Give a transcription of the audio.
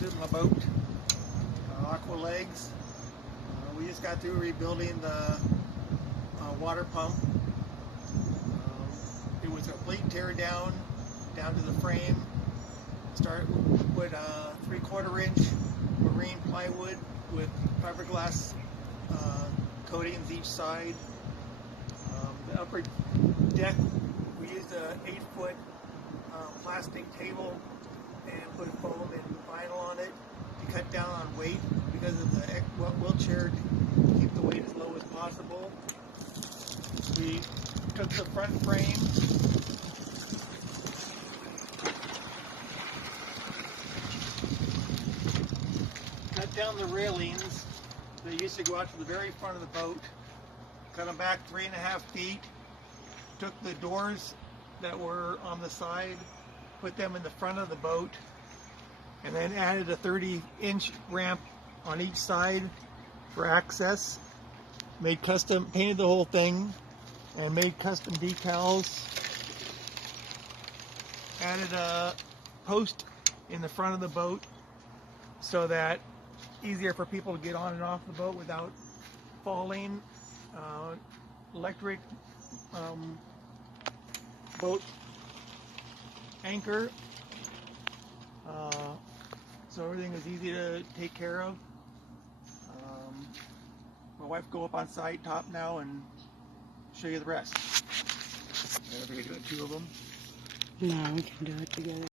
to my boat, Aqua Legs. We just got through rebuilding the water pump. It was a complete tear down to the frame. Start with 3/4 inch marine plywood with fiberglass coatings each side. The upper deck, we used a 8-foot plastic table and put foam and vinyl on it to cut down on weight because of the wheelchair, to keep the weight as low as possible. We took the front frame, cut down the railings that used to go out to the very front of the boat, cut them back 3.5 feet, took the doors that were on the side, put them in the front of the boat, and then added a 30-inch ramp on each side for access. Painted the whole thing and made custom decals. Added a post in the front of the boat so that easier for people to get on and off the boat without falling. Electric boat anchor, so everything is easy to take care of. My wife will go up on site top now and show you the rest. We're going to do 2 of them. No, we can do it together.